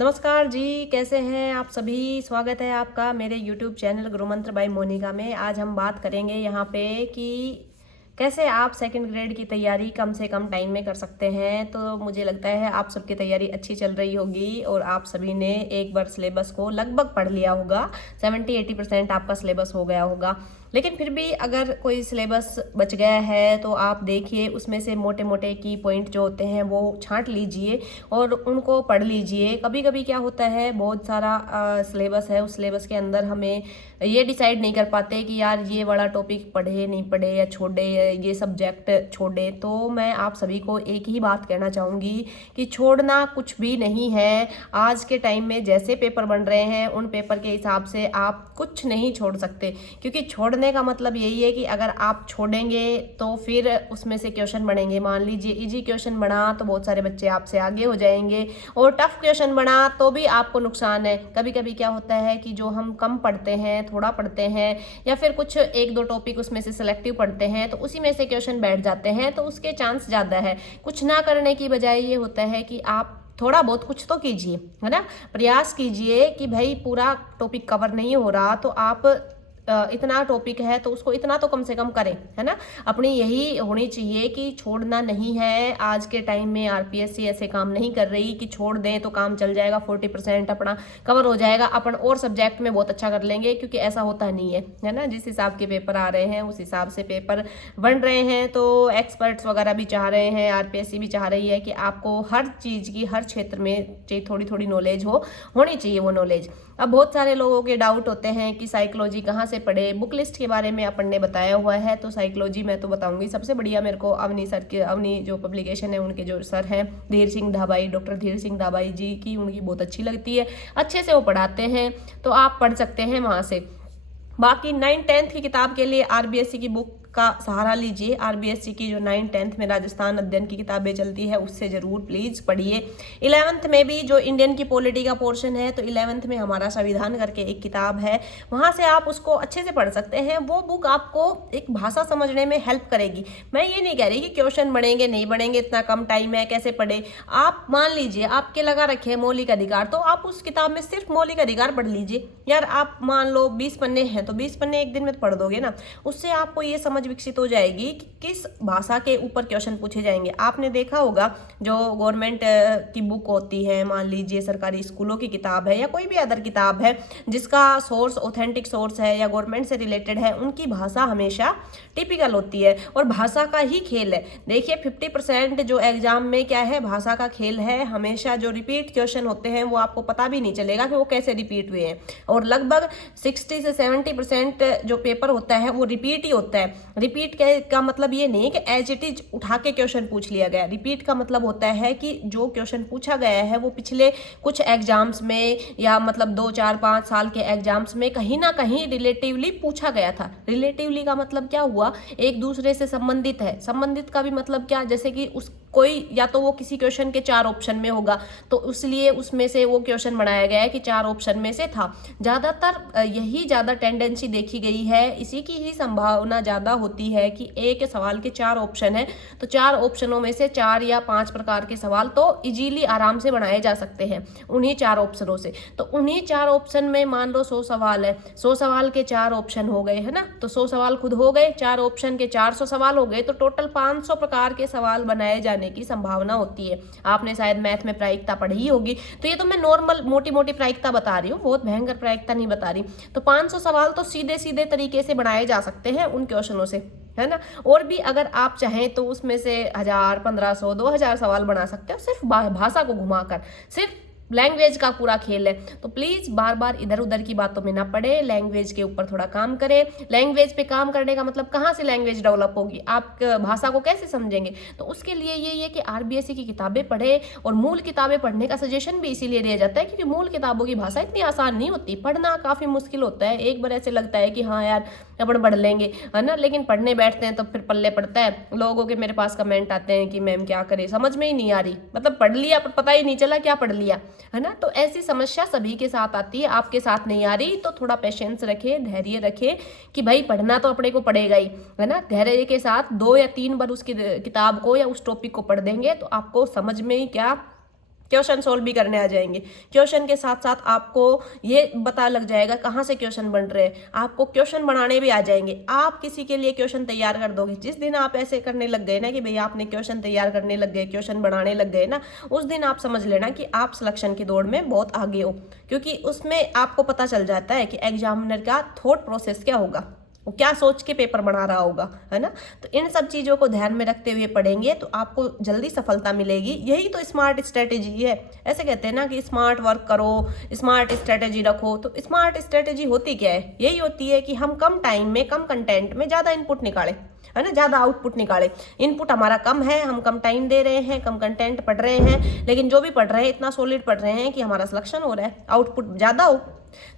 नमस्कार जी, कैसे हैं आप सभी। स्वागत है आपका मेरे YouTube चैनल गुरुमंत्र बाय मोनिका में। आज हम बात करेंगे यहाँ पे कि कैसे आप सेकंड ग्रेड की तैयारी कम से कम टाइम में कर सकते हैं। तो मुझे लगता है आप सबकी तैयारी अच्छी चल रही होगी और आप सभी ने एक बार सिलेबस को लगभग पढ़ लिया होगा। 70-80% आपका सिलेबस हो गया होगा। लेकिन फिर भी अगर कोई सिलेबस बच गया है तो आप देखिए उसमें से मोटे मोटे की पॉइंट जो होते हैं वो छांट लीजिए और उनको पढ़ लीजिए। कभी कभी क्या होता है, बहुत सारा सिलेबस है, उस सिलेबस के अंदर हमें ये डिसाइड नहीं कर पाते कि यार ये वाला टॉपिक पढ़े नहीं पढ़े या छोड़े या ये सब्जेक्ट छोड़े। तो मैं आप सभी को एक ही बात कहना चाहूँगी कि छोड़ना कुछ भी नहीं है। आज के टाइम में जैसे पेपर बन रहे हैं उन पेपर के हिसाब से आप कुछ नहीं छोड़ सकते, क्योंकि छोड़ने का मतलब यही है कि अगर आप छोड़ेंगे तो फिर उसमें से क्वेश्चन बढ़ेंगे। मान लीजिए इजी क्वेश्चन बना तो बहुत सारे बच्चे आपसे आगे हो जाएंगे, और टफ क्वेश्चन बना तो भी आपको नुकसान है। कभी कभी क्या होता है कि जो हम कम पढ़ते हैं, थोड़ा पढ़ते हैं, या फिर कुछ एक दो टॉपिक उसमें से सिलेक्टिव पढ़ते हैं तो उसी में से क्वेश्चन बैठ जाते हैं, तो उसके चांस ज़्यादा है। कुछ ना करने की बजाय ये होता है कि आप थोड़ा बहुत कुछ तो कीजिए, है ना। प्रयास कीजिए कि भाई पूरा टॉपिक कवर नहीं हो रहा तो आप इतना टॉपिक है तो उसको इतना तो कम से कम करें, है ना। अपनी यही होनी चाहिए कि छोड़ना नहीं है। आज के टाइम में आरपीएससी ऐसे काम नहीं कर रही कि छोड़ दें तो काम चल जाएगा, 40% अपना कवर हो जाएगा, अपन और सब्जेक्ट में बहुत अच्छा कर लेंगे, क्योंकि ऐसा होता नहीं है ना। जिस हिसाब के पेपर आ रहे हैं उस हिसाब से पेपर बन रहे हैं। तो एक्सपर्ट्स वगैरह भी चाह रहे हैं, आरपीएससी भी चाह रही है कि आपको हर चीज़ की, हर क्षेत्र में थोड़ी थोड़ी नॉलेज होनी चाहिए वो नॉलेज। अब बहुत सारे लोगों के डाउट होते हैं कि साइकोलॉजी कहाँ से पढ़े। बुक लिस्ट के बारे में अपन ने बताया हुआ है, तो साइकोलॉजी मैं तो बताऊंगी सबसे बढ़िया मेरे को अवनी सर के, अवनी जो पब्लिकेशन है उनके जो सर हैं धीर सिंह धाबाई, डॉक्टर धीर सिंह धाबाई जी की, उनकी बहुत अच्छी लगती है, अच्छे से वो पढ़ाते हैं, तो आप पढ़ सकते हैं वहाँ से। बाकी 9th-10th की किताब के लिए आरबीएससी की बुक का सहारा लीजिए। आरबीएससी की जो 9th-10th में राजस्थान अध्ययन की किताबें चलती है उससे जरूर प्लीज पढ़िए। 11th में भी जो इंडियन की पॉलिटी का पोर्शन है, तो 11th में हमारा संविधान करके एक किताब है, वहां से आप उसको अच्छे से पढ़ सकते हैं। वो बुक आपको एक भाषा समझने में हेल्प करेगी। मैं ये नहीं कह रही कि क्वेश्चन बढ़ेंगे नहीं बढ़ेंगे, इतना कम टाइम है कैसे पढ़े। आप मान लीजिए आपके लगा रखे मौलिक अधिकार, तो आप उस किताब में सिर्फ मौलिक अधिकार पढ़ लीजिए। यार आप मान लो 20 पन्ने हैं तो 20 पन्ने एक दिन में पढ़ दोगे ना। उससे आपको ये समझ विकसित हो जाएगी कि किस भाषा के ऊपर क्वेश्चन पूछे जाएंगे। आपने देखा होगा जो गवर्नमेंट की बुक होती है, मान लीजिए सरकारी स्कूलों की किताब है या कोई भी अदर किताब है जिसका सोर्स ऑथेंटिक सोर्स है या गवर्नमेंट से रिलेटेड है, उनकी भाषा हमेशा टिपिकल होती है और भाषा का ही खेल है। देखिए 50% जो एग्जाम में क्या है, भाषा का खेल है। हमेशा जो रिपीट क्वेश्चन होते हैं वो आपको पता भी नहीं चलेगा कि वो कैसे रिपीट हुए हैं, और लगभग 60 से 70% जो पेपर होता है वो रिपीट ही होता है। रिपीट का मतलब ये नहीं कि एज इट इज उठा के क्वेश्चन पूछ लिया गया। रिपीट का मतलब होता है कि जो क्वेश्चन पूछा गया है वो पिछले कुछ एग्जाम्स में या मतलब 2, 4, 5 साल के एग्जाम्स में कहीं ना कहीं रिलेटिवली पूछा गया था। रिलेटिवली का मतलब क्या हुआ, एक दूसरे से संबंधित है। संबंधित का भी मतलब क्या, जैसे कि उस कोई या तो वो किसी क्वेश्चन के 4 ऑप्शन में होगा तो इसलिए उसमें से वो क्वेश्चन बनाया गया है कि 4 ऑप्शन में से था। ज्यादातर यही ज्यादा टेंडेंसी देखी गई है, इसी की ही संभावना ज्यादा होती है कि एक सवाल के 4 ऑप्शन है तो 4 ऑप्शनों में से 4 या 5 प्रकार के सवाल तो इजीली आराम से बनाए जा सकते हैं उन्हीं 4 ऑप्शनों से। तो उन्हीं 4 ऑप्शन में मान लो 100 सवाल है, 100 सवाल के 4 ऑप्शन हो गए, है ना। तो 100 सवाल खुद हो गए, 4 ऑप्शन के 400 सवाल हो गए, तो टोटल 500 प्रकार के सवाल बनाए जाने की संभावना होती है। आपने शायद मैथ में प्रायिकता पढ़ी ही होगी, तो ये तो मैं नॉर्मल मोटी मोटी प्रायिकता बता रही हूँ, बहुत भयंकर प्रायिकता नहीं बता रही। तो 500 सवाल तो सीधे सीधे तरीके से बनाए जा सकते हैं उन क्वेश्चनों से, है ना। और भी अगर आप चाहें तो उसमें से 1000, 1500, 2000 सवाल बना सकते हो, सिर्फ भाषा को घुमाकर। सिर्फ लैंग्वेज का पूरा खेल है। तो प्लीज बार बार इधर उधर की बातों में ना पड़े, लैंग्वेज के ऊपर थोड़ा काम करें। लैंग्वेज पे काम करने का मतलब कहाँ से लैंग्वेज डेवलप होगी, आप भाषा को कैसे समझेंगे। तो उसके लिए यही है कि आरबीएससी की किताबें पढ़े, और मूल किताबें पढ़ने का सजेशन भी इसीलिए दिया जाता है क्योंकि मूल किताबों की भाषा इतनी आसान नहीं होती, पढ़ना काफी मुश्किल होता है। एक बार ऐसे लगता है कि हाँ यार अपन पढ़ लेंगे, है ना, लेकिन पढ़ने बैठते हैं तो फिर पल्ले पड़ता है। लोगों के मेरे पास कमेंट आते हैं कि मैम क्या करें, समझ में ही नहीं आ रही, मतलब पढ़ लिया पर पता ही नहीं चला क्या पढ़ लिया, है ना। तो ऐसी समस्या सभी के साथ आती है, आपके साथ नहीं आ रही तो थोड़ा पेशेंस रखे, धैर्य रखे कि भाई पढ़ना तो अपने को पड़ेगा ही, है ना। धैर्य के साथ 2 या 3 बार उस किताब को या उस टॉपिक को पढ़ देंगे तो आपको समझ में ही क्या क्वेश्चन सोल्व भी करने आ जाएंगे। क्वेश्चन के साथ साथ आपको ये पता लग जाएगा कहाँ से क्वेश्चन बन रहे हैं, आपको क्वेश्चन बनाने भी आ जाएंगे। आप किसी के लिए क्वेश्चन तैयार कर दोगे, जिस दिन आप ऐसे करने लग गए ना कि भैया आपने क्वेश्चन तैयार करने लग गए, क्वेश्चन बनाने लग गए ना, उस दिन आप समझ लेना कि आप सिलेक्शन की दौड़ में बहुत आगे हो, क्योंकि उसमें आपको पता चल जाता है कि एग्जामिनर का थॉट प्रोसेस क्या होगा, वो क्या सोच के पेपर बना रहा होगा, है ना। तो इन सब चीज़ों को ध्यान में रखते हुए पढ़ेंगे तो आपको जल्दी सफलता मिलेगी। यही तो स्मार्ट स्ट्रेटेजी है। ऐसे कहते हैं ना कि स्मार्ट वर्क करो, स्मार्ट स्ट्रेटेजी रखो। तो स्मार्ट स्ट्रेटेजी होती क्या है? यही होती है कि हम कम टाइम में कम कंटेंट में ज़्यादा इनपुट निकालें, है ना, ज़्यादा आउटपुट निकाले। इनपुट हमारा कम है, हम कम टाइम दे रहे हैं, कम कंटेंट पढ़ रहे हैं, लेकिन जो भी पढ़ रहे हैं इतना सॉलिड पढ़ रहे हैं कि हमारा सिलेक्शन हो रहा है, आउटपुट ज़्यादा हो।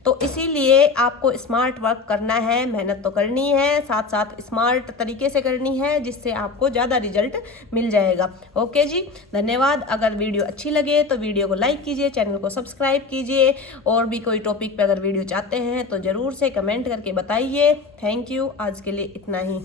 तो इसीलिए आपको स्मार्ट वर्क करना है, मेहनत तो करनी है, साथ साथ स्मार्ट तरीके से करनी है, जिससे आपको ज़्यादा रिजल्ट मिल जाएगा। ओके जी, धन्यवाद। अगर वीडियो अच्छी लगे तो वीडियो को लाइक कीजिए, चैनल को सब्सक्राइब कीजिए, और भी कोई टॉपिक पे अगर वीडियो चाहते हैं तो ज़रूर से कमेंट करके बताइए। Thank you. आज के लिए इतना ही।